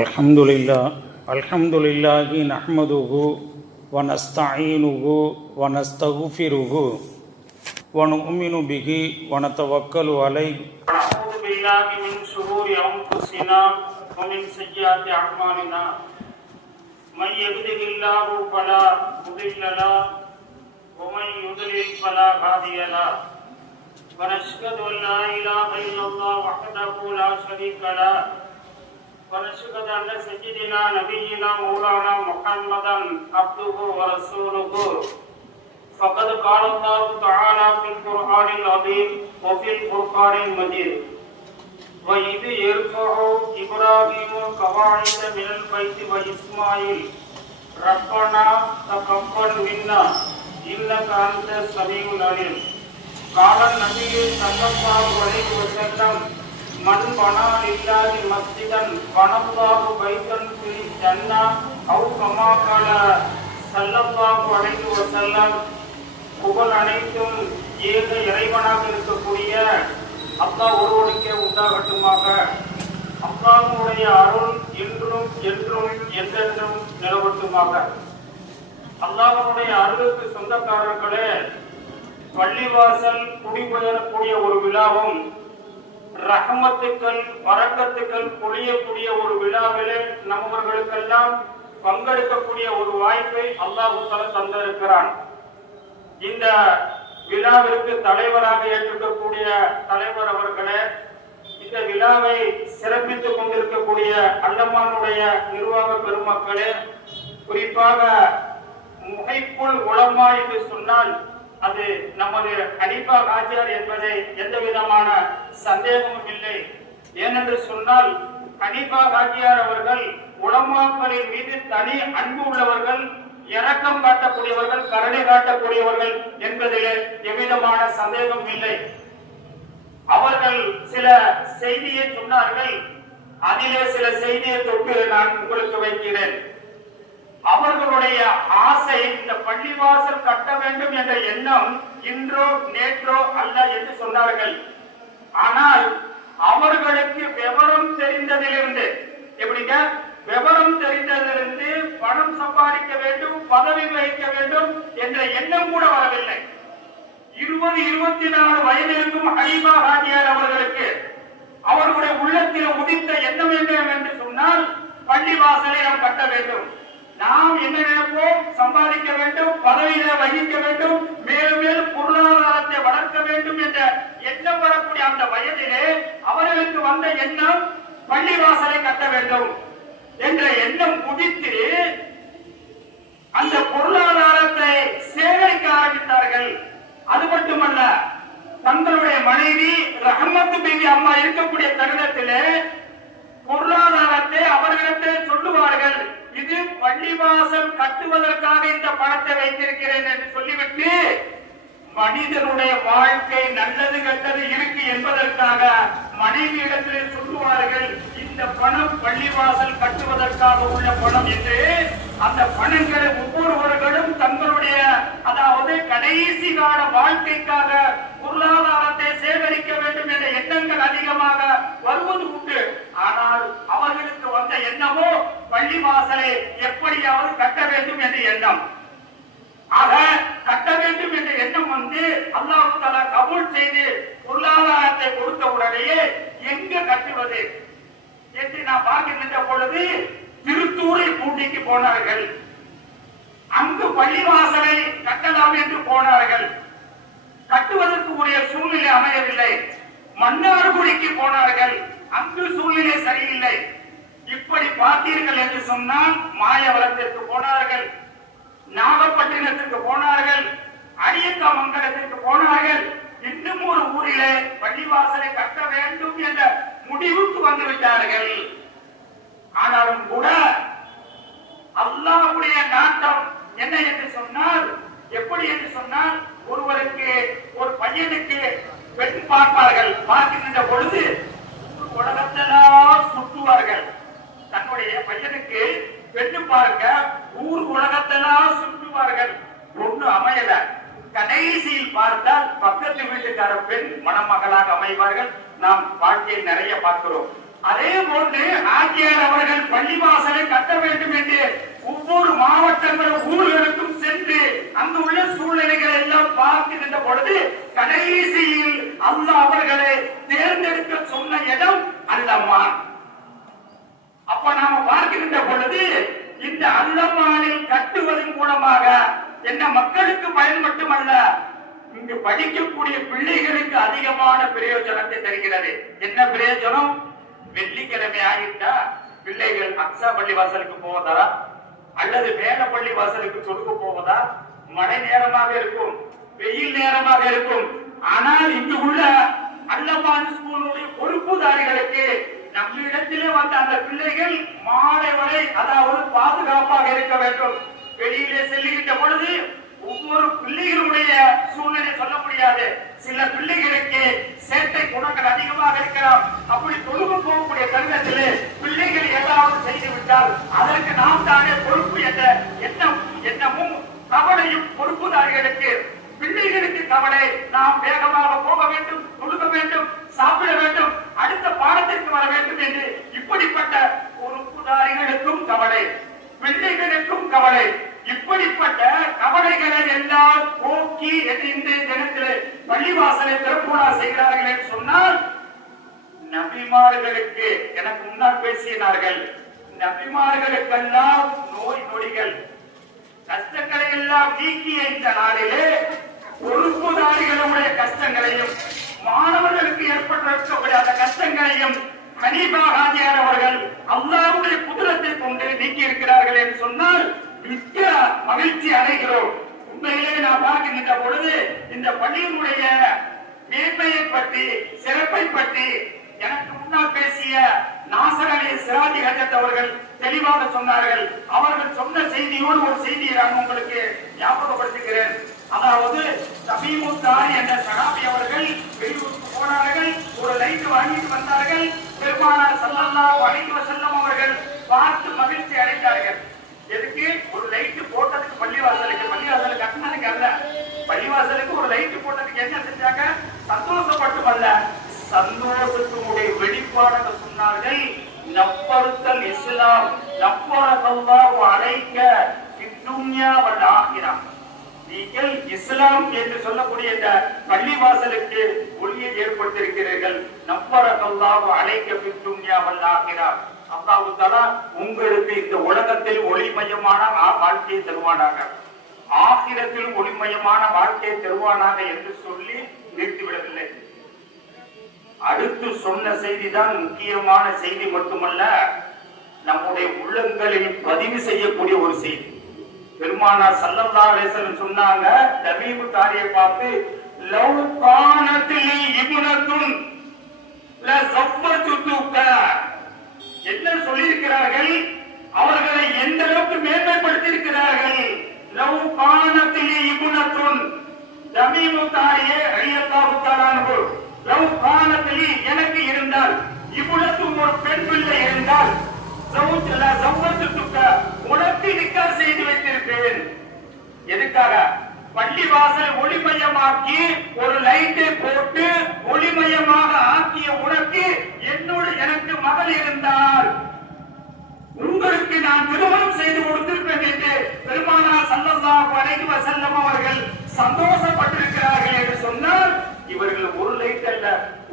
அல்ஹம்துலில்லாஹி நஹ்மதுஹு வ நஸ்தஈனுஹு வ நஸ்தக்ஃபிருஹு வ நு'மினு பிஹி வ நதவக்கலு அலைஹி நஊது பில்லாஹி மின் ஷுரூரி அன்ஃபுஸினா வ மின் ஸய்யிஆத்தி அஅமாலினா மன் யஹ்திஹில்லாஹு ஃபலா முதில்ல லஹு வ மன் யுத்லில் ஃபலா ஹாதிய லஹு வ நஷ்ஹது அன் லா இலாஹா இல்லல்லாஹு வஹ்தஹு லா ஷரீக லஹு ونشهد أن سيدنا نبينا مولانا محمدا عبده ورسوله فقد قال الله تعالى في القرآن العظيم وفي الفرقان المجيد وإذ يرفع إبراهيم القواعد من البيت وإسماعيل ربنا تقبل منا إنك أنت السميع العليم قال النبي صلى الله عليه وسلم من بنى لله مسجدا بنى الله بيتا في الجنة أو كما قال صلى الله عليه وسلم. புகழ் அனைத்தும் ஏக இறைவனாக இருக்கக்கூடிய அல்லாஹ் ஒருவனுக்கே உண்டாகட்டுமாக. அல்லாஹ்வுடைய அருள் இன்றும் என்றும் என்றென்றும் நிலவட்டுமாக. அல்லாஹ்வுடைய அருளுக்கு சொந்தக்காரர்களே, பள்ளிவாசல் குடிபெயரக்கூடிய ஒரு விழாவும் ரஹமத்துக்கள் பரக்கத்துக்கள் பொழியக்கூடிய ஒரு விழாவிலே நம்மவர்களுக்கெல்லாம் பங்கெடுக்கக்கூடிய ஒரு வாய்ப்பை அல்லாஹ் தந்திருக்கிறான். இந்த விழாவிற்கு தலைவராக ஏற்றிருக்கக்கூடிய தலைவர் அவர்களே, இந்த விழாவை சிறப்பித்துக் கொண்டிருக்கக்கூடிய அண்டமானுடைய நிர்வாக பெருமக்களே, குறிப்பாக முஹைப்புல் உலமா என்று சொன்னால் அது நமது ஹனீஃபா ஹாஜியார் என்பதை எந்த விதமான சந்தேகமும் இல்லை. ஏனென்று சொன்னால் ஹனீஃபா ஹாஜியார் அவர்கள் உலமாக்களின் மீது தனி அன்பு உள்ளவர்கள், இரக்கம் காட்டக்கூடியவர்கள், கருணை காட்டக்கூடியவர்கள் என்பதிலே எவ்விதமான சந்தேகம் இல்லை. அவர்கள் சில செய்தியை சொன்னார்கள், அதிலே சில செய்தியை தொட்டு நான் உங்களுக்கு வைக்கிறேன். அவர்களுடைய ஆசை இந்த பள்ளிவாசல் கட்ட வேண்டும் என்ற எண்ணம் இன்றோ நேற்றோ அல்ல என்று சொன்னார்கள். ஆனால் அவர்களுக்கு விவரம் தெரிந்ததிலிருந்து, எப்படிங்க விவரம் தெரிந்ததிலிருந்து பணம் சம்பாதிக்க வேண்டும், பதவி வகிக்க வேண்டும் என்ற எண்ணம் கூட வரவில்லை. 20-24 வயது இருக்கும் ஹனீஃபா ஹாஜியார் அவர்களுக்கு அவர்களுடைய உள்ளத்தில் உதித்த எண்ணம் என்ன என்று சொன்னால், பள்ளிவாசலை நாம் கட்ட வேண்டும். நாம் என்ன நினைப்போம்? சம்பாதிக்க வேண்டும், பதவியில வகிக்க வேண்டும், மேலும் மேலும் பொருளாதாரத்தை வளர்க்க வேண்டும் என்ற எண்ணம் வரக்கூடிய அந்த வயதிலே அவர்களுக்கு வந்த எண்ணம் பள்ளிவாசலை கட்ட வேண்டும் என்ற எண்ணம் குதித்து அந்த பொருளாதாரத்தை சேகரிக்க ஆரம்பித்தார்கள். அது மட்டுமல்ல, தங்களுடைய மனைவி ரஹமத்து பிபி அம்மா இருக்கக்கூடிய தருணத்திலே பொருளாதாரத்தை அவர்களிடத்தை சொல்லுவார்கள், இது பள்ளிவாசல் கட்டுவதற்காக இந்த பணத்தை வைத்திருக்கிறேன் என்று சொல்லிவிட்டு, மனிதனுடைய வாழ்க்கை நல்லது கெட்டது இருக்கு என்பதற்காக மனைவி இடத்திலே சொல்லுவார்கள், இந்த பணம் பள்ளிவாசல் கட்டுவதற்காக உள்ள பணம் என்று. அந்த பணங்களை ஒவ்வொருவர்களும் தங்களுடைய அதாவது கடைசி கால வாழ்க்கைக்காக பொருளாதாரத்தை சேகரிக்க வேண்டும் என்ற எண்ணங்கள் அதிகமாக வருவது உண்டு. ஆனால் அவர்களுக்கு வந்த எண்ணமோ பள்ளிவாசலை எப்படியாவது கட்ட வேண்டும் என்ற எண்ணம். ஆக கட்ட வேண்டும் என்ற எண்ணம் வந்து அல்லாஹ் தஆலா கபூல் செய்து பொருளாதாரத்தை கொடுத்த உடனேயே எங்க கட்டுவது என்று நான் பார்க்கின்ற பொழுது திருத்தூரில் பூண்டிக்கு போனார்கள். அங்கு பள்ளிவாசலை கட்டலாம் என்று போனார்கள். கட்டுவதற்கு உரிய சூழ்நிலை அமையவில்லை. மன்னார்குடிக்கு போனார்கள். அங்கு சூழ்நிலை சரியில்லை. இப்படி பார்த்தீர்கள் என்று சொன்னால் மாயவரத்திற்கு போனார்கள், நாகப்பட்டினத்திற்கு போனார்கள், அரியக்காமங்கலத்திற்கு போனார்கள். இன்னும் ஒரு ஊரிலே பள்ளிவாசலை கட்ட வேண்டும் என்ற முடிவுக்கு வந்துவிட்டார்கள். ஆனாலும் கூட அல்லாஹ்வுடைய நாட்டம் என்ன என்று சொன்னால், எப்படி என்று சொன்னால், ஒருவருக்கு ஒரு பையனுக்கு பெண் பார்ப்பார்கள். பார்க்கின்ற பொழுது உலகத்தெல்லாம் சுற்றுவார்கள். தன்னுடைய பையனுக்கு பெண்ணு பார்க்க ஊர் உலகத்தெல்லாம் சுற்றுவார்கள். ஒண்ணு அமையல. கடைசியில் பார்த்தால் பக்கத்து வீட்டுக்கார பெண் மணமகளாக அமைவார்கள். நாம் வாழ்க்கையில் நிறைய பார்க்கிறோம். அதே போன்று ஆட்சியர் அவர்கள் பள்ளிவாசலை கட்ட வேண்டும் என்று ஒவ்வொரு மாவட்டங்களும் ஊர்களுக்கும் சென்று அங்கு உள்ள சூழ்நிலைகளை எல்லாம் பார்க்கின்ற பொழுது கடைசியில் அல்லாஹ் அவர்களை தேர்ந்தெடுக்க சொன்ன இடம் அல்லம்மான். அப்ப நாம பார்க்கின்ற பொழுது இந்த அல்லம்மானில் கட்டுவதன் மூலமாக என்ன மக்களுக்கு பயன் மட்டுமல்ல, இங்கு படிக்கக்கூடிய பிள்ளைகளுக்கு அதிகமான பிரயோஜனத்தை தருகிறது. என்ன பிரயோஜனம்? வெள்ளிக்கிழமை ஆகிட்டா பிள்ளைகள் அக்ஸா பள்ளி வாசலுக்கு போவதா அல்லது மேல பள்ளி வாசலுக்கு தொழுக போவதா? மழை நேரமாக இருக்கும், வெயில் நேரமாக இருக்கும். ஆனால் இங்கு உள்ள அல்லம்மான் ஸ்கூலுடைய பொறுப்புதாரிகளுக்கு நம்மிடத்திலே வந்த அந்த பிள்ளைகள் மாலை வரை அதாவது பாதுகாப்பாக இருக்க வேண்டும். வெளியிலே செல்லுகின்ற பொழுது ஒவ்வொரு பிள்ளைகளுடைய சூழ்நிலை சொல்ல முடியாது. சில பிள்ளைகளுக்கு சேட்டை குணங்கள் அதிகமாக இருக்கலாம். அப்படி தொழுகு போகக்கூடிய தருணத்திலே பிள்ளைகள் ஏதாவது செய்து விட்டால் அதற்கு நாம் தானே பொறுப்பு என்ற எண்ணமும் கவலையும் பொறுப்புதாரிகளுக்கு, பிள்ளைகளுக்கு கவலை. நாம் வேகமாக போக வேண்டும், தொழுக வேண்டும், சாப்பிட வேண்டும், அடுத்த பாடத்திற்கு வர வேண்டும் என்று இப்படிப்பட்ட பொறுப்புதாரிகளுக்கும் கவலை, பிள்ளைகளுக்கும் கவலை. இப்படிப்பட்ட கவலைகளை எல்லாம் போக்கி இந்த தினத்திலே பள்ளிவாசலை திறப்புலா செய்கிறார்கள் என்று சொன்னால், நபிமார்களுக்கு எனக்கு முன்னால் பேசினார்கள், நபிமார்களுக்கெல்லாம் நோய் நொடிகள் கஷ்டங்களை எல்லாம் நீக்கிய இந்த நாளிலே பொறுப்புதாரிகளுடைய கஷ்டங்களையும் மாணவர்களுக்கு ஏற்பட்டிருக்கக்கூடிய அந்த கஷ்டங்களையும் ஹனீஃபா ஹாஜியார் அவர்கள் அல்லாஹ்வுடைய குதிரத்தை கொண்டு நீக்கி இருக்கிறார்கள் என்று சொன்னால் மிக்க மகிழ்ச்சி அடைகிறோம். உண்மையிலே நான் பார்க்கின்ற பொழுது இந்த பள்ளியினுடைய மேன்மையை பற்றி, சிறப்பை பற்றி எனக்கு முன்னால் பேசிய நாசர் அலி சிராஜி ஹஜத் அவர்கள் தெளிவாக சொன்னார்கள். அவர்கள் சொன்ன செய்தியோடு ஒரு செய்தியை நான் உங்களுக்கு ஞாபகப்படுத்துகிறேன். அதாவது தமீமுத்தாரி என்ற சஹாபி அவர்கள் வெளியூருக்கு போனார்கள், ஒரு லைட் வாங்கிட்டு வந்தார்கள். பெருமானார் ஸல்லல்லாஹு அலைஹி வஸல்லம் அவர்கள் பார்த்து மகிழ்ச்சி அடைந்தார்கள். எதுக்கு? ஒரு லைட் போட்டதுக்கு பள்ளிவாசலுக்கு கட்டினதுக்கு அல்ல, பள்ளிவாசலுக்கு ஒரு லைட் போட்டதுக்கு என்ன செஞ்சாங்க? சந்தோஷப்பட்டுமல்ல, சந்தோஷத்தினுடைய வெளிப்பாடாக சொன்னார்கள், நப்பருத்தல் இஸ்லாம் நப்பரல்லாஹு அலைக ஃபித்துன்யா வல் ஆகிரா. நீங்கள் இஸ்லாம் என்று சொல்லக்கூடிய இந்த பள்ளிவாசலுக்கு ஒளியை ஏற்படுத்தியிருக்கிறீர்கள். நப்பரல்லாஹு அலைக ஃபித்துன்யா வல் ஆகிரா. அல்லாஹ் தஆலா உங்களுக்கு இந்த உலகத்தில் ஒளிமயமான வாழ்க்கையை தருவானாக, ஆகிரத்தில் ஒளிமயமான வாழ்க்கையை தருவானாக என்று சொல்லி நிறுத்திவிடவில்லை. அடுத்து சொன்ன செய்திதான் முக்கியமான செய்தி மட்டுமல்ல, நம்முடைய உள்ளங்களில் பதிவு செய்யக்கூடிய ஒரு செய்தி. பெருமானார் ஸல்லல்லாஹு அலைஹி வஸல்லம் சொன்னாங்க, தமீமு தாரியை பார்த்து, லவ் கானத்தில் இப்னத்துன் லஸவ்வத்துக. என்ன சொல்லியிருக்கிறார்கள்? அவர்களை எந்த அளவுக்கு மேன்மைப்படுத்தி இருக்கிறார்கள். லவ் கானத்தில் இப்னத்துன், தமீமு தாரியே ரலியல்லாஹு தஆலா அன்ஹு, லவ் கானத்தில் எனக்கு இருந்தால், இப்னத்துன் ஒரு பெண் பிள்ளை இருந்தால், உனக்கு நிக்காஹ் செய்து வைத்திருப்பேன். எதுக்காக? பள்ளிவாசலை ஒளிமயமாக்கி ஒரு லைட்டை போட்டு ஒளிமயமாக ஆக்கிய உனக்கு எனக்கு மகள் இருந்தால் உங்களுக்கு நான் திருமணம் செய்து கொடுத்திருப்பேன் என்று பெருமானார் ஸல்லல்லாஹு அலைஹி வஸல்லம் அவர்கள் சந்தோஷப்பட்டிருக்கிறார்கள் என்று சொன்னால், இவர்கள் ஒரு லைட் அல்ல,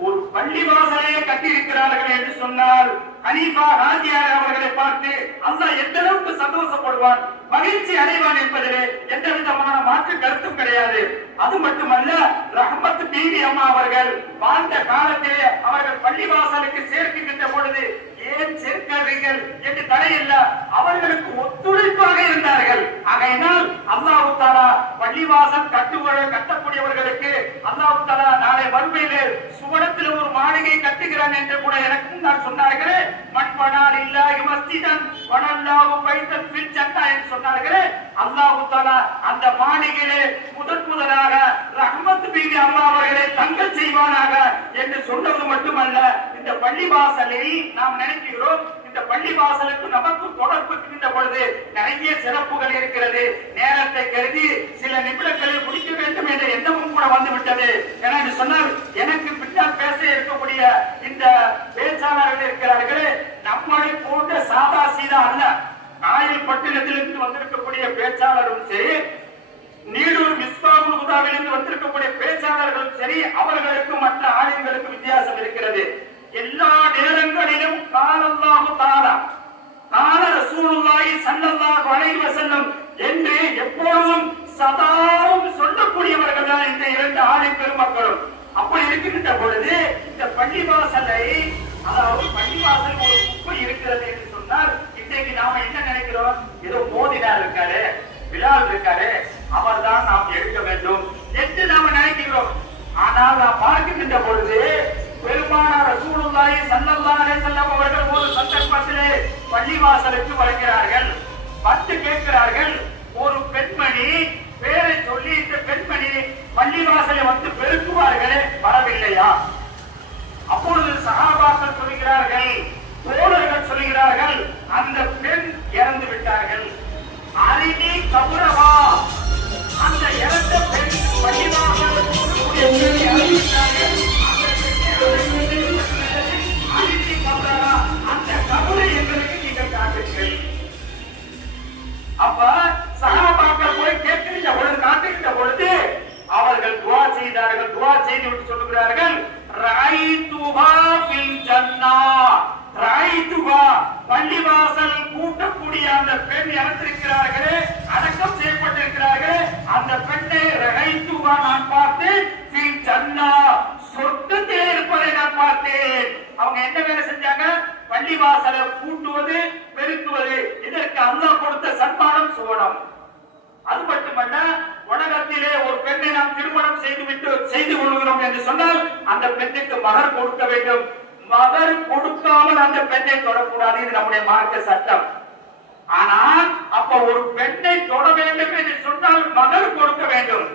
ஒரு பள்ளிவாசலையே கட்டியிருக்கிறார்கள் என்று சொன்னால், ஹனீஃபா ஹாஜியார் அவர்களை பார்த்து அல்லாஹ் எந்த அளவுக்கு சந்தோஷப்படுவான், மகிழ்ச்சி அடைவான் என்பதிலே எந்த விதமான மாற்று கருத்தும் கிடையாது. அது மட்டுமல்ல, ரஹ்மத் பீவி அம்மா அவர்கள் வாழ்ந்த காலத்திலே அவர்கள் பள்ளிவாசலுக்கு சேர்க்கின்ற பொழுது ஏன் சேர்க்கிறீர்கள் என்று தடையில்ல, அவர்களுக்கு ஒத்துழைப்பாக இருந்தார்கள். ஆகையினால் அல்லாஹ் தஆலா பள்ளிவாசல் கட்டக்கூடியவர்களுக்கு அல்லாஹ் தஆலா நாளை மறுமையிலே சுவனத்தில் ஒரு மாளிகை கட்டுகிறான் என்று கூட எனக்கு நான் சொன்னார்களே, மண்பனால் இல்லாஹி மஸ்ஜிதன் வனல்லாஹு பைத்தன் ஃபில் ஜன்னah என்று சொன்னார்களே, அல்லாஹ் தஆலா அந்த மாளிகையிலே முதலாக ரஹ்மத் பீவி அம்மா அவர்களை தங்க செய்வானாக என்று சொன்னது மட்டுமல்ல, இந்த பள்ளிவாசலில் நாம் நினைக்கிறோம், இந்த இந்த பள்ளி வாசலுக்கு நமக்கு தொடர்பு இருக்கின்ற பொழுது நிறைய சிறப்புகள் இருக்கிறது. நேரத்தை கருதி சில நிமிடங்களில் முடிக்க வேண்டும் என்ற எண்ணமும் கூட வந்துவிட்டது. என்று சொன்னால் எனக்கு பின்னால் பேச இருக்கக்கூடிய இந்த பேச்சாளர்கள் இருக்கிறார்களே, நம்மளை போன்ற சாதா சீதா அல்ல. காயல் பட்டினத்திலிருந்து வந்திருக்கக்கூடிய பேச்சாளரும் சரி, நீடூர் மிஸ்பாபுல் ஹுதாவிலிருந்து வந்திருக்கக்கூடிய பேச்சாளர்களும் சரி, அவர்களுக்கும் மற்ற ஆலயங்களுக்கும் வித்தியாசம் இருக்கிறது. எல்லா நேரங்களிலும் காலல்லாஹு தஆலா கால ரசூலுல்லாஹி ஸல்லல்லாஹு அலைஹி வஸல்லம் என்று எப்பொழுதும் சதாவும் சொல்லக்கூடியவர்கள் தான் இந்த இரண்டு ஆலய பெருமக்களும். அப்படி இருக்கின்ற பொழுது இந்த பள்ளிவாசலை, அதாவது பள்ளிவாசல் ஒரு குப்பை இருக்கிறது என்று சொன்னால், இன்றைக்கு நாம என்ன நினைக்கிறோம்? ஏதோ மோதினார் இருக்காரு, பிலால் இருக்காரு, அவர் தான் நாம் எடுக்க வேண்டும் என்று நாம நினைக்கிறோம். ஆனால் நாம் பார்க்கின்ற பொழுது பெருமானார் ரசூலுல்லாஹி ஸல்லல்லாஹு அலைஹி வஸல்லம் அவர்கள் ஒரு சந்தர்ப்பத்திலே பள்ளிவாசலுக்கு வருகிறார்கள். வந்து கேட்கிறார்கள், ஒரு பெண்மணி பேரை சொல்லி இந்த பெண்மணி பள்ளிவாசலை வந்து பெருக்குவார்களே, வரவில்லையா? அப்பொழுது சஹாபாக்கள் சொல்கிறார்கள், தோழர்கள் சொல்கிறார்கள், அந்த பெண் இறந்து விட்டார்கள். அரிணி கபுரவா, அந்த இறந்த பெண் பள்ளிவாசல் அந்த கபரை எங்களுக்கு நீங்கள் காட்டுங்கள். அப்ப சஹாபாக்கள் போய் கேட்கின்ற பொழுது, காட்டுகின்ற பொழுது அவர்கள் துஆ செய்தார்கள். துஆ செய்து விட்டு சொல்லுகிறார்கள், ரஐதுஹா ஃபில் ஜன்னah. ரஐதுஹா, பள்ளிவாசல் கூட்டக்கூடிய அந்த பெண் இறந்திருக்கிறார்களே, அடக்கம் செய்யப்பட்டிருக்கிறார்களே, அந்த பெண்ணை ரஐதுஹா நான் பார்த்தேன், ஃபில் ஜன்னah, சொர்க்கத்தில் இருப்பதை நான் பார்த்தேன். அவங்க என்ன வேலை செஞ்சாங்க? பள்ளிவாசலை கூட்டுவது, பெருக்குவது. இதற்கு அல்லாஹ் கொடுத்த சன்மானம், சுவனம். அது மட்டுமல்ல, உலகத்திலே ஒரு பெண்ணை நாம் திருமணம் செய்து கொள்கிறோம் என்று சொன்னால் அந்த பெண்ணுக்கு மகர் கொடுக்க வேண்டும். மகர் கொடுக்காமல் அந்த பெண்ணை தொடக்கூடாது, இது நம்முடைய மார்க்க சட்டம். ஆனால் அப்ப ஒரு பெண்ணை தொட வேண்டும் என்று சொன்னால் மகர் கொடுக்க வேண்டும்.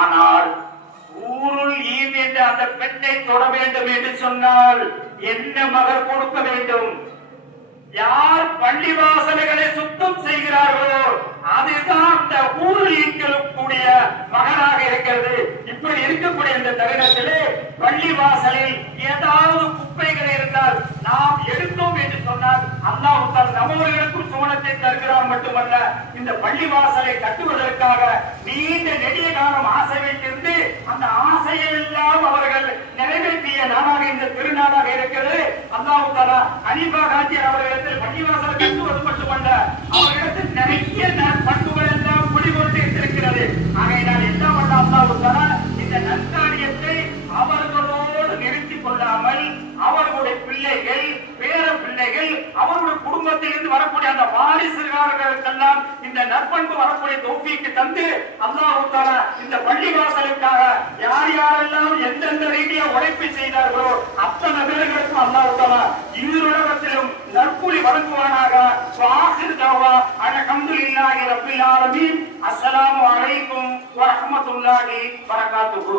ஆனால் ஊருள் ஈன் என்ற அந்த பெண்ணை தொட வேண்டும் என்று சொன்னால் என்ன மகர் கொடுக்க வேண்டும்? யார் பள்ளிவாசல்களை சுத்தம் செய்கிறார்களோ அதுதான் அந்த ஊரில் இருக்கக்கூடிய மகனாக இருக்கிறது. இப்படி இருக்கக்கூடிய இந்த தருணத்திலே பள்ளிவாசலில் ஏதாவது குப்பைகள் இருந்தால் நாம் எடுத்தோம் என்று சொன்னால் அல்லாஹ் நம்மவர்களுக்கும் சுவனத்தை தருகிறார். மட்டுமல்ல, இந்த பள்ளிவாசலை கட்டுவதற்காக நீண்ட நெடிய காலம் ஆசை வைத்திருந்து அந்த ஆசையை எல்லாம் அவர்கள் நிறைவேற்றிய நாளாக இந்த திருநாளாக இருக்கிறது. அல்லாஹ் தஆலா ஹனீஃபா காஜியார் அவர்களிடத்தில் பள்ளிவாசல் கட்டுவது மட்டுமல்ல, அவர்களிடத்தில் நிறைய பண்புகள் எல்லாம் குடிகொண்டு இருக்கிறது. ஆகையினால் எல்லாம் வல்ல அல்லாஹ் தஆலா இந்த நற்காரியத்தை அவர்களோடு நிறுத்திக் கொள்ளாமல் அவர்களுடைய பிள்ளைகள், பேர பிள்ளைகள், அவர்களுடைய குடும்பத்தில் இருந்து வரக்கூடிய அந்த வாரிசுகளுக்கெல்லாம் இந்த நற்பண்பு வரக்கூடிய தௌஃபீக்கு தந்து அல்லாஹ் தஆலா இந்த பள்ளிவாசலுக்காக யார் யாரெல்லாம் எந்தெந்த ரீதியாக உழைப்பு செய்தார்களோ அத்தனை பேர்களுக்கும் அல்லாஹ் தஆலா இருலகத்திலும் நற்கூலி வழங்குவானாக. வாஹிர் தஅவா அல்ஹம்துலில்லாஹி ரப்பில் ஆலமீன். அஸ்ஸலாமு அலைக்கும் வ ரஹ்மத்துல்லாஹி வ பரகாத்துஹு.